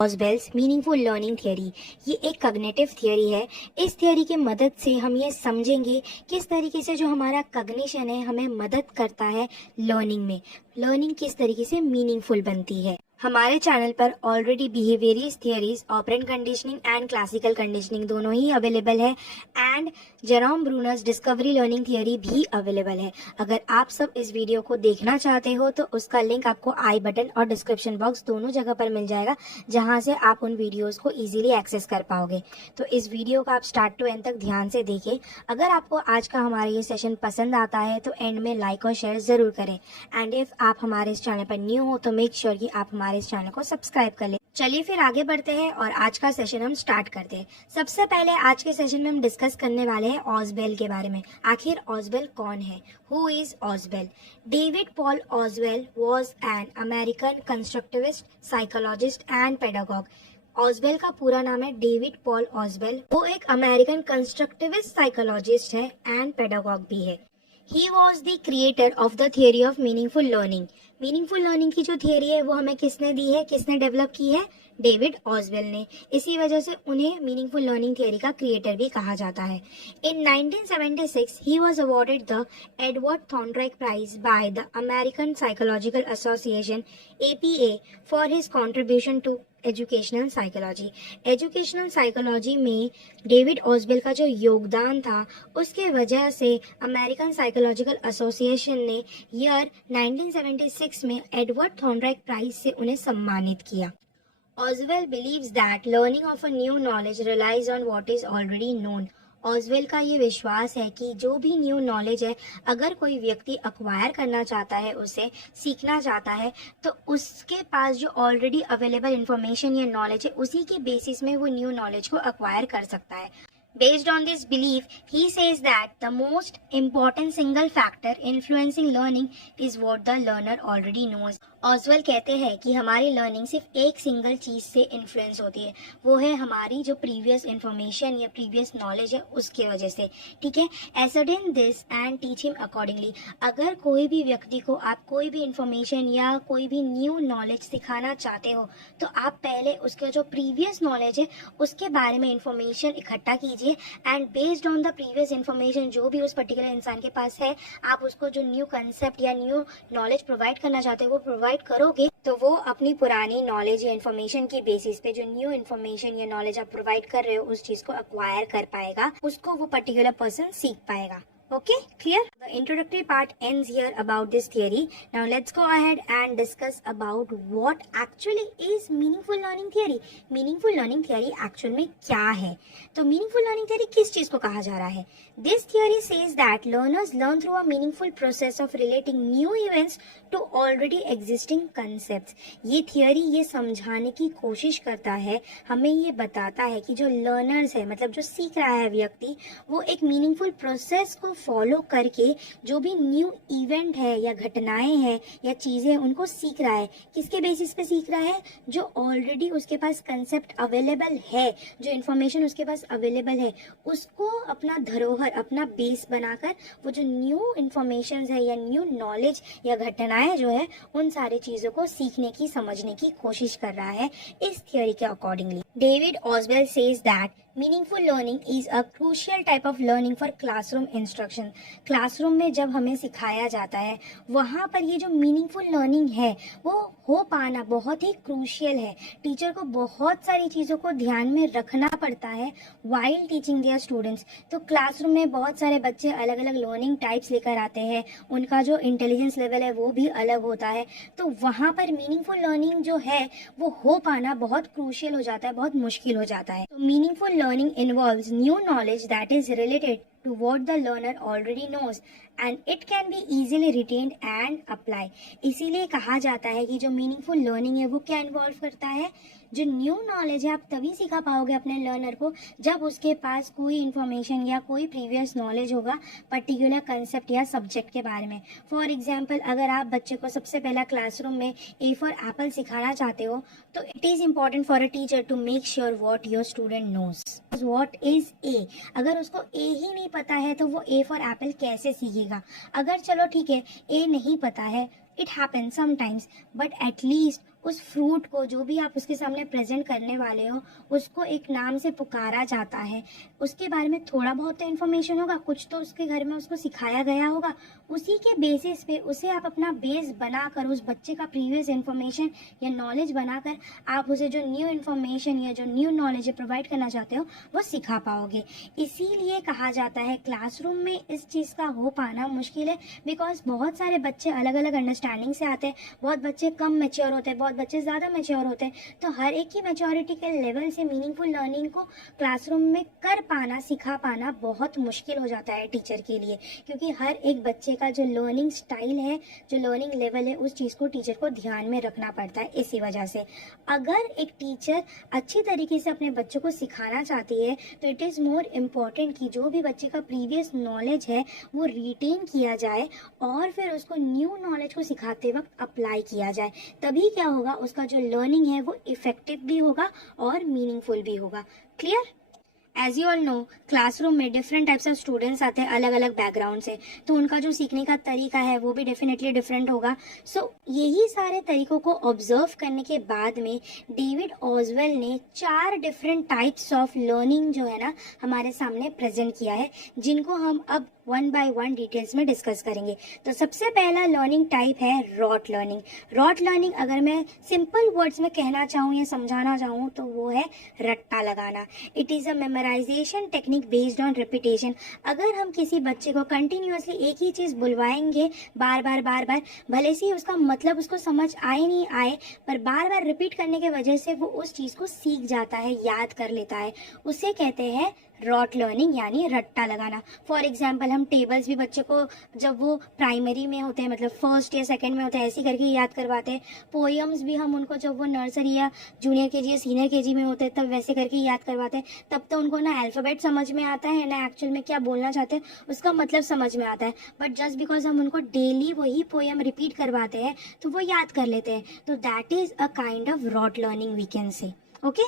ऑसबेल्स meaningful learning theory ये एक cognitive theory है। इस थियरी की मदद से हम ये समझेंगे किस तरीके से जो हमारा कॉग्निशन है हमें मदद करता है लर्निंग में। लर्निंग किस तरीके से मीनिंगफुल बनती है। हमारे चैनल पर already behaviourist theories, operant conditioning and classical conditioning दोनों ही अवेलेबल है and Jerome Brunner's discovery learning theory भी अवेलेबल है। अगर आप सब इस वीडियो को देखना चाहते हो तो उसका लिंक आपको आई बटन और डिस्क्रिप्शन बॉक्स दोनों जगह पर मिल जाएगा, जहां से आप उन वीडियोस को इजीली एक्सेस कर पाओगे। तो इस वीडियो को आप स्टार्ट टू एंड तक ध्यान से देखें। अगर आपको आज का हमारा ये सेशन पसंद आता है तो एंड में लाइक और शेयर जरूर करें एंड इफ आप हमारे इस चैनल पर न्यू हो तो मेक श्योर कि आप हमारे इस चैनल को सब्सक्राइब कर लें। चलिए फिर आगे बढ़ते हैं और आज का सेशन हम स्टार्ट करते हैं। सबसे पहले आज के सेशन में हम डिस्कस करने वाले हैं ऑसबेल के बारे में। आखिर ऑसबेल कौन है? Who is Ausubel? David Paul Ausubel was an American constructivist, psychologist and pedagogue. Ausubel का पूरा नाम है डेविड पॉल ऑसबेल। वो एक अमेरिकन कंस्ट्रक्टिविस्ट साइकोलॉजिस्ट है एंड पेडागॉग भी है। He was the creator of the theory of meaningful learning. Meaningful learning की जो थियोरी है वो हमें किसने दी है, किसने डेवलप की है? डेविड ऑसबेल ने। इसी वजह से उन्हें मीनिंगफुल लर्निंग थियोरी का क्रिएटर भी कहा जाता है। In 1976 he was awarded the Edward Thorndike prize by the American Psychological Association APA for his contribution to educational psychology. Educational psychology में डेविड ऑसबेल का जो योगदान था उसके वजह से अमेरिकन साइकोलॉजिकल एसोसिएशन ने ईयर 1976 में एडवर्ड थॉर्नडाइक प्राइज से उन्हें सम्मानित किया। Oswell believes that learning of a new knowledge relies on what is already known. ऑसवेल का ये विश्वास है कि जो भी न्यू नॉलेज है, अगर कोई व्यक्ति अक्वायर करना चाहता है, उसे सीखना चाहता है, तो उसके पास जो ऑलरेडी अवेलेबल इंफॉर्मेशन या नॉलेज है उसी के बेसिस में वो न्यू नॉलेज को अक्वायर कर सकता है। Based on this belief, he says that the most important single factor influencing learning is what the learner already knows. ऑसवेल कहते हैं कि हमारी लर्निंग सिर्फ एक सिंगल चीज से इन्फ्लुएंस होती है, वो है हमारी जो प्रीवियस इंफॉर्मेशन या प्रीवियस नॉलेज है उसके वजह से। ठीक है, ascertain this and teach him accordingly. अगर कोई भी व्यक्ति को आप कोई भी इंफॉर्मेशन या कोई भी न्यू नॉलेज सिखाना चाहते हो तो आप पहले उसका जो प्रीवियस नॉलेज है उसके बारे में इंफॉर्मेशन इकट्ठा कीजिए and based on the previous information जो भी उस पर्टिकुलर इंसान के पास है, आप उसको जो न्यू कंसेप्ट या न्यू नॉलेज प्रोवाइड करना चाहते हो वो प्रोवाइड करोगे तो वो अपनी पुरानी नॉलेज या इन्फॉर्मेशन की बेसिस पे जो न्यू इन्फॉर्मेशन या नॉलेज आप प्रोवाइड कर रहे हो उस चीज को अक्वायर कर पाएगा, उसको वो पर्टिकुलर पर्सन सीख पाएगा। Okay, clear? The introductory part ends here about this theory. Now let's go ahead and discuss about what actually is meaningful learning theory. Meaningful learning theory actual में क्या है? तो meaningful learning theory किस चीज को कहा जा रहा है? This theory says that learners learn through a meaningful process of relating new events to already existing concepts. ये theory ये समझाने की कोशिश करता है, हमें ये बताता है कि जो learners है, मतलब जो सीख रहा है व्यक्ति, वो एक meaningful process को फॉलो करके जो भी न्यू इवेंट है या घटनाएं हैं या चीजें उनको सीख रहा है। किसके बेसिस पे सीख रहा है? जो ऑलरेडी उसके पास कंसेप्ट अवेलेबल है, जो इन्फॉर्मेशन उसके पास अवेलेबल है, उसको अपना धरोहर, अपना बेस बनाकर वो जो न्यू इन्फॉर्मेशन है या न्यू नॉलेज या घटनाएं जो है उन सारी चीजों को सीखने की, समझने की कोशिश कर रहा है इस थियोरी के accordingly. David Ausubel says that meaningful learning is a crucial type of learning for classroom instruction. Classroom में जब हमें सिखाया जाता है वहाँ पर ये जो मीनिंगफुल लर्निंग है वो हो पाना बहुत ही क्रूशियल है। टीचर को बहुत सारी चीज़ों को ध्यान में रखना पड़ता है वाइल टीचिंग देयर स्टूडेंट्स। तो क्लासरूम में बहुत सारे बच्चे अलग अलग लर्निंग टाइप्स लेकर आते हैं, उनका जो इंटेलिजेंस लेवल है वो भी अलग होता है। तो वहाँ पर मीनिंगफुल लर्निंग जो है वो हो पाना बहुत क्रूशियल हो जाता है, बहुत मुश्किल हो जाता है। तो meaningful learning involves new knowledge that is related to what the learner already knows and it can be easily retained and applied. इसीलिए कहा जाता है कि जो मीनिंगफुल लर्निंग है वो क्या इन्वॉल्व करता है? जो न्यू नॉलेज है आप तभी सिखा पाओगे अपने लर्नर को जब उसके पास कोई इन्फॉर्मेशन या कोई प्रीवियस नॉलेज होगा पर्टिकुलर कंसेप्ट या सब्जेक्ट के बारे में। फॉर एग्जाम्पल, अगर आप बच्चे को सबसे पहला क्लासरूम में A फॉर एप्पल सिखाना चाहते हो तो it is important for a teacher to make sure what your student knows. What is A? अगर उसको A ही नहीं पता है तो वो A फॉर एप्पल कैसे सीखेगा? अगर चलो ठीक है A नहीं पता है, it happens sometimes, but at least उस फ्रूट को, जो भी आप उसके सामने प्रेजेंट करने वाले हो, उसको एक नाम से पुकारा जाता है। उसके बारे में थोड़ा बहुत तो इन्फॉर्मेशन होगा, कुछ तो उसके घर में उसको सिखाया गया होगा। उसी के बेसिस पे उसे आप अपना बेस बनाकर, उस बच्चे का प्रीवियस इन्फॉर्मेशन या नॉलेज बनाकर आप उसे जो न्यू इन्फॉर्मेशन या जो न्यू नॉलेज प्रोवाइड करना चाहते हो वो सिखा पाओगे। इसीलिए कहा जाता है क्लासरूम में इस चीज़ का हो पाना मुश्किल है, बिकॉज बहुत सारे बच्चे अलग अलग अंडरस्टैंडिंग से आते हैं। बहुत बच्चे कम मैच्योर होते हैं, बहुत बच्चे ज़्यादा मैच्योर होते हैं। तो हर एक की मैच्योरिटी के लेवल से मीनिंगफुल लर्निंग को क्लासरूम में कर पाना, सिखा पाना बहुत मुश्किल हो जाता है टीचर के लिए, क्योंकि हर एक बच्चे का जो लर्निंग स्टाइल है, जो लर्निंग लेवल है, उस चीज़ को टीचर को ध्यान में रखना पड़ता है। इसी वजह से अगर एक टीचर अच्छी तरीके से अपने बच्चों को सिखाना चाहती है तो इट इज़ मोर इम्पॉर्टेंट कि जो भी बच्चे का प्रीवियस नॉलेज है वो रिटेन किया जाए और फिर उसको न्यू नॉलेज को सिखाते वक्त अप्लाई किया जाए। तभी क्या होगा, उसका जो लर्निंग है वो इफेक्टिव भी होगा और मीनिंगफुल भी होगा। Clear? As you all know, classroom में डिफरेंट टाइप्स ऑफ स्टूडेंट्स आते हैं अलग अलग बैकग्राउंड से, तो उनका जो सीखने का तरीका है वो भी डेफिनेटली डिफरेंट होगा। सो यही सारे तरीकों को ऑब्जर्व करने के बाद में डेविड ऑजवेल ने 4 डिफरेंट टाइप्स ऑफ लर्निंग जो है ना हमारे सामने प्रेजेंट किया है, जिनको हम अब 1 बाय 1 डिटेल्स में डिस्कस करेंगे। तो सबसे पहला लर्निंग टाइप है रॉट लर्निंग। रॉट लर्निंग अगर मैं सिंपल वर्ड्स में कहना चाहूँ या समझाना चाहूँ तो वो है रट्टा लगाना। It is a memorisation technique based on repetition. अगर हम किसी बच्चे को कंटिन्यूअसली एक ही चीज़ बुलवाएंगे बार बार बार बार, भले से उसका मतलब उसको समझ आए नहीं आए, पर बार बार रिपीट करने की वजह से वो उस चीज़ को सीख जाता है, याद कर लेता है। उसे कहते हैं रॉट लर्निंग यानी रट्टा लगाना। फॉर एग्जाम्पल हम टेबल्स भी बच्चे को जब वो प्राइमरी में होते हैं, मतलब फर्स्ट या सेकंड में होते हैं, ऐसे करके याद करवाते हैं। पोएम्स भी हम उनको जब वो नर्सरी या जूनियर केजी या सीनियर केजी में होते हैं तब वैसे करके याद करवाते हैं। तब तो उनको ना अल्फ़ाबेट समझ में आता है ना एक्चुअल में क्या बोलना चाहते हैं उसका मतलब समझ में आता है, बट जस्ट बिकॉज हम उनको डेली वही पोएम रिपीट करवाते हैं तो वो याद कर लेते हैं। तो that is a kind of rote learning we can say. Okay,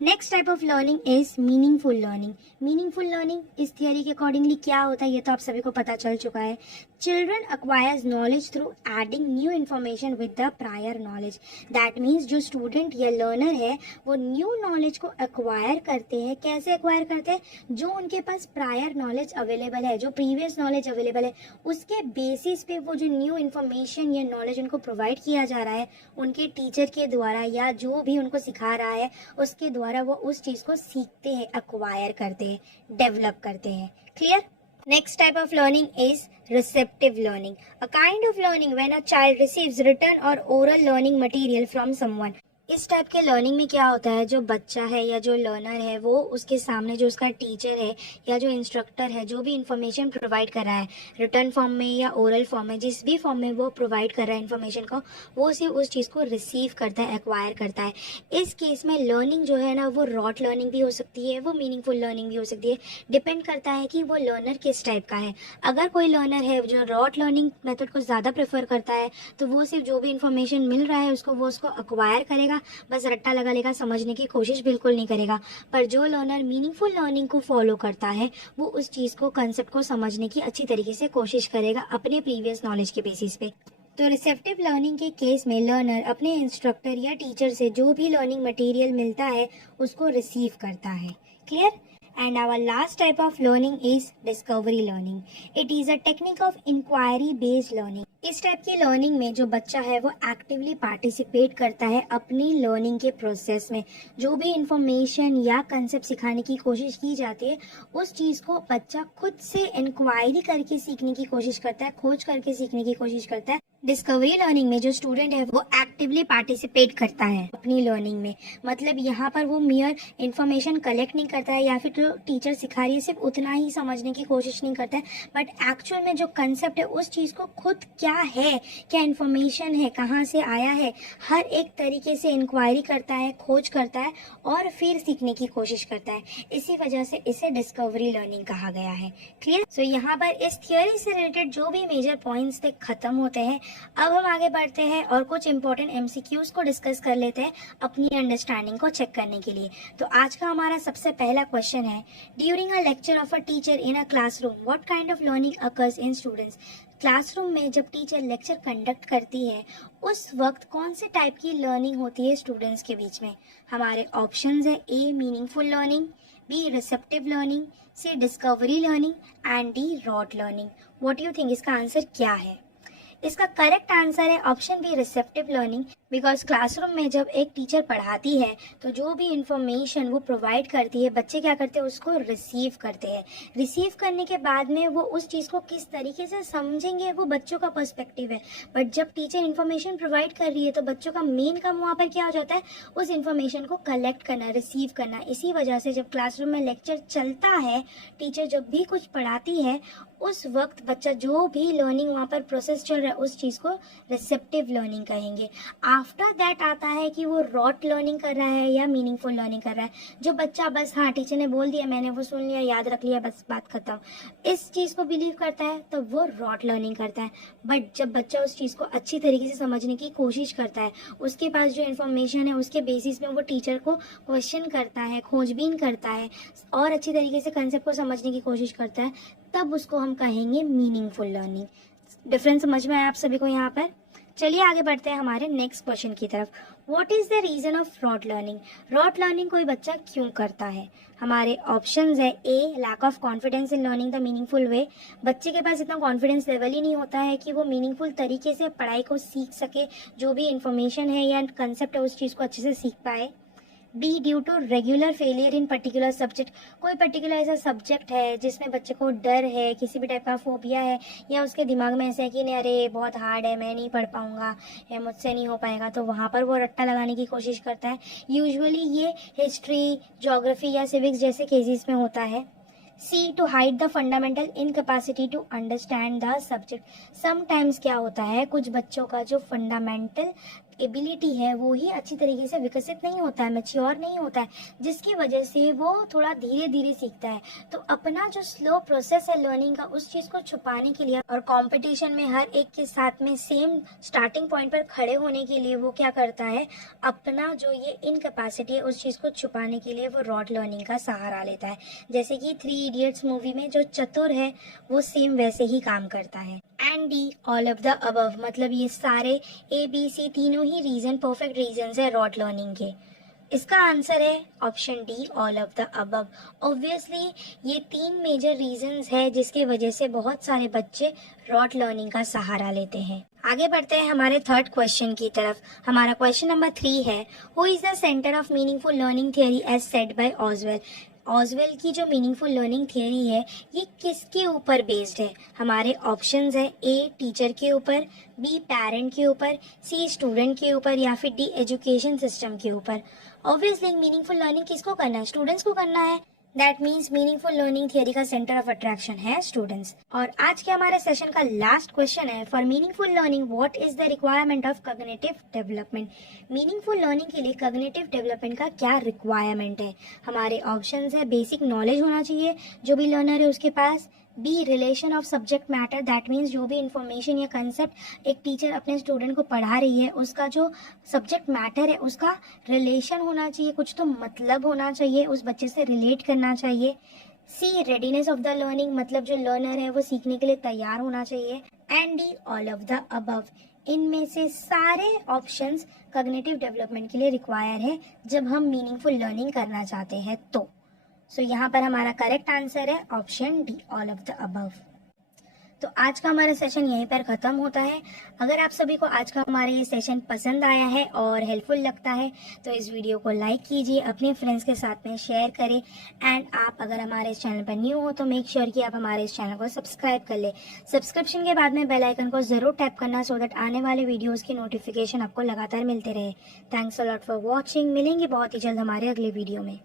next type of learning is meaningful learning. Meaningful learning इस थियरी के अकॉर्डिंगली क्या होता है ये तो आप सभी को पता चल चुका है। Children acquires knowledge through adding new information with the prior knowledge. That means जो स्टूडेंट या लर्नर है वो न्यू नॉलेज को एक्वायर करते हैं। कैसे एक्वायर करते हैं? जो उनके पास प्रायर नॉलेज अवेलेबल है, जो प्रीवियस नॉलेज अवेलेबल है, उसके बेसिस पे वो जो न्यू इन्फॉर्मेशन या नॉलेज उनको प्रोवाइड किया जा रहा है उनके टीचर के द्वारा या जो भी उनको सिखा रहा है उसके द्वारा, वो उस चीज़ को सीखते हैं, एक्वायर करते हैं, डेवलप करते हैं। Clear? Next type of learning is receptive learning, a kind of learning when a child receives written or oral learning material from someone. इस टाइप के लर्निंग में क्या होता है, जो बच्चा है या जो लर्नर है वो उसके सामने जो उसका टीचर है या जो इंस्ट्रक्टर है जो भी इंफॉर्मेशन प्रोवाइड कर रहा है रिटर्न फॉर्म में या ओरल फॉर्म में, जिस भी फॉर्म में वो प्रोवाइड कर रहा है इन्फॉर्मेशन को, वो सिर्फ उस चीज़ को रिसीव करता है, एक्वायर करता है। इस केस में लर्निंग जो है ना वो रॉट लर्निंग भी हो सकती है, वो मीनिंगफुल लर्निंग भी हो सकती है। डिपेंड करता है कि वो लर्नर किस टाइप का है। अगर कोई लर्नर है जो रॉट लर्निंग मेथड को ज़्यादा प्रेफर करता है तो वो सिर्फ जो भी इंफॉर्मेशन मिल रहा है उसको एक्वायर करेगा, बस रट्टा लगा लेगा, समझने की कोशिश बिल्कुल नहीं करेगा। पर जो लर्नर मीनिंगफुल लर्निंग को फॉलो करता है वो उस चीज़ को, कंसेप्ट को समझने की अच्छी तरीके से कोशिश करेगा अपने प्रीवियस नॉलेज के बेसिस पे। तो रिसेप्टिव लर्निंग के केस में लर्नर अपने इंस्ट्रक्टर या टीचर से जो भी लर्निंग मटेरियल मिलता है उसको रिसीव करता है। Clear? And our last type of learning is discovery learning. It is a technique of inquiry based learning. इस टाइप की लर्निंग में जो बच्चा है वो एक्टिवली पार्टिसिपेट करता है अपनी लर्निंग के प्रोसेस में। जो भी इंफॉर्मेशन या कंसेप्ट सिखाने की कोशिश की जाती है उस चीज़ को बच्चा खुद से इंक्वायरी करके सीखने की कोशिश करता है, खोज करके सीखने की कोशिश करता है। डिस्कवरी लर्निंग में जो स्टूडेंट है वो एक्टिवली पार्टिसिपेट करता है अपनी लर्निंग में, मतलब यहाँ पर वो मियर इंफॉर्मेशन कलेक्ट नहीं करता है या फिर जो टीचर सिखा रही है सिर्फ उतना ही समझने की कोशिश नहीं करता है, बट एक्चुअल में जो कंसेप्ट है उस चीज़ को खुद क्या है, क्या इन्फॉर्मेशन है, कहाँ से आया है, हर एक तरीके से इंक्वायरी करता है, खोज करता है और फिर सीखने की कोशिश करता है। इसी वजह से इसे डिस्कवरी लर्निंग कहा गया है। क्लियर? सो यहाँ पर इस थियोरी से रिलेटेड जो भी मेजर पॉइंट्स थे खत्म होते हैं। अब हम आगे बढ़ते हैं और कुछ इंपॉर्टेंट MCQs को डिस्कस कर लेते हैं अपनी अंडरस्टैंडिंग को चेक करने के लिए। तो आज का हमारा सबसे पहला क्वेश्चन है, during a lecture of a teacher in a classroom what kind of learning occurs in students. Classroom में जब टीचर लेक्चर कंडक्ट करती है उस वक्त कौन से टाइप की लर्निंग होती है स्टूडेंट्स के बीच में? हमारे ऑप्शंस है A meaningful learning, B receptive learning, C discovery learning and D rote learning. What you think, इसका आंसर क्या है? इसका करेक्ट आंसर है option B receptive learning. Because classroom में जब एक टीचर पढ़ाती है तो जो भी इंफॉर्मेशन वो प्रोवाइड करती है बच्चे क्या करते हैं, उसको रिसीव करते हैं। रिसीव करने के बाद में वो उस चीज़ को किस तरीके से समझेंगे वो बच्चों का पर्सपेक्टिव है। बट जब टीचर इन्फॉर्मेशन प्रोवाइड कर रही है तो बच्चों का मेन काम वहाँ पर क्या हो जाता है, उस इन्फॉर्मेशन को कलेक्ट करना, रिसीव करना। इसी वजह से जब क्लासरूम में लेक्चर चलता है, टीचर जब भी कुछ पढ़ाती है उस वक्त बच्चा जो भी लर्निंग वहाँ पर प्रोसेस चल रहा है उस चीज़ को रिसेप्टिव लर्निंग कहेंगे। आफ्टर दैट आता है कि वो रॉट लर्निंग कर रहा है या मीनिंगफुल लर्निंग कर रहा है। जो बच्चा बस हाँ टीचर ने बोल दिया, मैंने वो सुन लिया, याद रख लिया, बस बात खत्म, इस चीज़ को बिलीव करता है तो वो रॉट लर्निंग करता है। बट जब बच्चा उस चीज़ को अच्छी तरीके से समझने की कोशिश करता है, उसके पास जो इन्फॉर्मेशन है उसके बेसिस में वो टीचर को क्वेश्चन करता है, खोजबीन करता है और अच्छी तरीके से कंसेप्ट को समझने की कोशिश करता है, तब उसको हम कहेंगे मीनिंगफुल लर्निंग। डिफरेंस समझ में आया आप सभी को यहाँ पर? चलिए आगे बढ़ते हैं हमारे नेक्स्ट क्वेश्चन की तरफ। What is the reason of rote learning? Rote learning कोई बच्चा क्यों करता है? हमारे ऑप्शंस है a lack of confidence in learning the meaningful way. बच्चे के पास इतना कॉन्फिडेंस लेवल ही नहीं होता है कि वो मीनिंगफुल तरीके से पढ़ाई को सीख सके, जो भी इंफॉर्मेशन है या कंसेप्ट है उस चीज़ को अच्छे से सीख पाए। B due to regular failure in particular subject. कोई पर्टिकुलर ऐसा सब्जेक्ट है जिसमें बच्चे को डर है, किसी भी टाइप का फोबिया है, या उसके दिमाग में ऐसा है कि नहीं अरे बहुत हार्ड है, मैं नहीं पढ़ पाऊंगा या मुझसे नहीं हो पाएगा, तो वहाँ पर वो रट्टा लगाने की कोशिश करता है। यूजुअली ये हिस्ट्री, ज्योग्राफी या सिविक्स जैसे केसेस में होता है। See to hide the fundamental incapacity to understand the subject. Sometimes क्या होता है, कुछ बच्चों का जो फंडामेंटल एबिलिटी है वो ही अच्छी तरीके से विकसित नहीं होता है, मैच्योर नहीं होता है, जिसकी वजह से वो थोड़ा धीरे धीरे सीखता है। तो अपना जो स्लो प्रोसेस है लर्निंग का, उस चीज़ को छुपाने के लिए और कंपटीशन में हर एक के साथ में सेम स्टार्टिंग पॉइंट पर खड़े होने के लिए वो क्या करता है, अपना जो ये इनकैपेसिटी है उस चीज़ को छुपाने के लिए वो रॉट लर्निंग का सहारा लेता है। जैसे कि 3 इडियट्स मूवी में जो चतुर है वो सेम वैसे ही काम करता है। And D all of the above, मतलब ये सारे ए बी सी तीनों ही रीजन परफेक्ट रीजंस है रॉट लर्निंग के। इसका आंसर है option D all of the above. Obviously ये 3 मेजर रीजंस है जिसके वजह से बहुत सारे बच्चे रॉट लर्निंग का सहारा लेते हैं। आगे बढ़ते हैं हमारे थर्ड क्वेश्चन की तरफ। हमारा क्वेश्चन नंबर 3 है, who is the center of meaningful learning theory as said by Ausubel. Ausubel की जो मीनिंगफुल लर्निंग थियरी है ये किसके ऊपर बेस्ड है? हमारे ऑप्शंस है ए टीचर के ऊपर, बी पेरेंट के ऊपर, सी स्टूडेंट के ऊपर या फिर डी एजुकेशन सिस्टम के ऊपर। ऑब्वियसली मीनिंगफुल लर्निंग किसको करना है? स्टूडेंट्स को करना है। That means meaningful learning theory का सेंटर ऑफ अट्रैक्शन है स्टूडेंट्स। और आज के हमारे सेशन का लास्ट क्वेश्चन है, for meaningful learning what is the requirement of cognitive development. Meaningful learning के लिए कॉग्निटिव डेवलपमेंट का क्या रिक्वायरमेंट है? हमारे ऑप्शंस है बेसिक नॉलेज होना चाहिए जो भी लर्नर है उसके पास, B relation of subject matter, that means जो भी इंफॉर्मेशन या कंसेप्ट एक टीचर अपने स्टूडेंट को पढ़ा रही है उसका जो सब्जेक्ट मैटर है उसका रिलेशन होना चाहिए, कुछ तो मतलब होना चाहिए, उस बच्चे से रिलेट करना चाहिए। सी रेडीनेस ऑफ द लर्निंग, मतलब जो लर्नर है वो सीखने के लिए तैयार होना चाहिए। And D all of the above. इनमें से सारे ऑप्शंस कॉग्निटिव डेवलपमेंट के लिए रिक्वायर है जब हम मीनिंगफुल लर्निंग करना चाहते हैं तो। सो यहाँ पर हमारा करेक्ट आंसर है option D all of the above. तो आज का हमारा सेशन यहीं पर खत्म होता है। अगर आप सभी को आज का हमारा ये सेशन पसंद आया है और हेल्पफुल लगता है तो इस वीडियो को लाइक कीजिए, अपने फ्रेंड्स के साथ में शेयर करें। एंड आप अगर हमारे इस चैनल पर न्यू हो तो मेक श्योर कि आप हमारे इस चैनल को सब्सक्राइब कर ले। सब्सक्रिप्शन के बाद में बेल आइकन को जरूर टैप करना सो दैट आने वाले वीडियोस की नोटिफिकेशन आपको लगातार मिलते रहे। Thanks a lot for watching. मिलेंगे बहुत ही जल्द हमारे अगले वीडियो में।